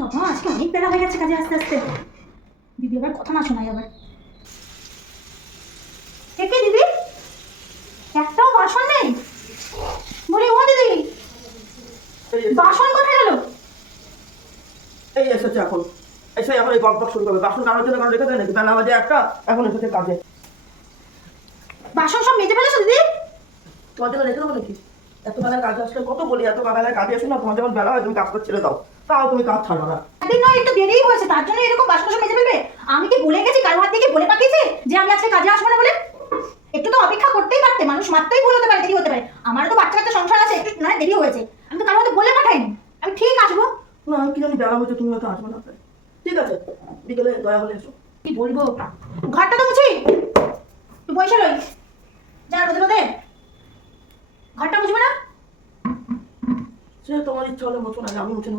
বাবা আজকে অনেক বেলা হয়ে গেছে কাজে আস্তে আস্তে। দিদি আবার কথা না শোনাই আবার। কে কে দিদি? একটাও বাসন নেই? বলি ও দিদি বাসন কোথায় গেল? এই এসেছে এখন। এসে এখন এই বকবক শুরু করবে। বাসন কারোর জন্য কারণ রেখে দেয় নাকি? বেলা বাজে একটা, এখন এসেছে কাজে। বাসন সব মেজে ফেলেছো দিদি? তোমার জন্য রেখে দেবো নাকি? এত বেলায় কাজে আসলে কত বলি, এত বেলায় কাজে এসো না, তোমার যখন বেলা হয় তুমি কাজ করে ছেড়ে দাও, তাও তুমি কাজ ছাড়ো না। একদিন নয় একটু দেরিই হয়েছে, তার জন্য এরকম বাসন সব মেজে ফেলবে? আমি কি বলে গেছি কারো হাত থেকে বলে পাঠিয়েছে যে আমি আজকে কাজে আসবো না বলে? একটু তো অপেক্ষা করতেই পারতে, মানুষ মাত্রই ভুল হতে পারে, দেরি হতে পারে। আমারও তো বাচ্চা কাচ্চা সংসার আছে, একটু নয় দেরি হয়েছে, আমি তো কারো হাতে বলে পাঠাইনি। আমি ঠিক আসবো। না কি জানি বেলা হয়েছে, তুমি হয়তো আসবে না। ঠিক আছে, বিকেলে দয়া হলে এসো। কি বলবো, ঘরটা তো মুছি, তুই পয়সা লই যা রোদে রোদে। ঘরটা মুছবে না? সে তোমার ইচ্ছা হলে মুছো না, আমি মুছে নেবো।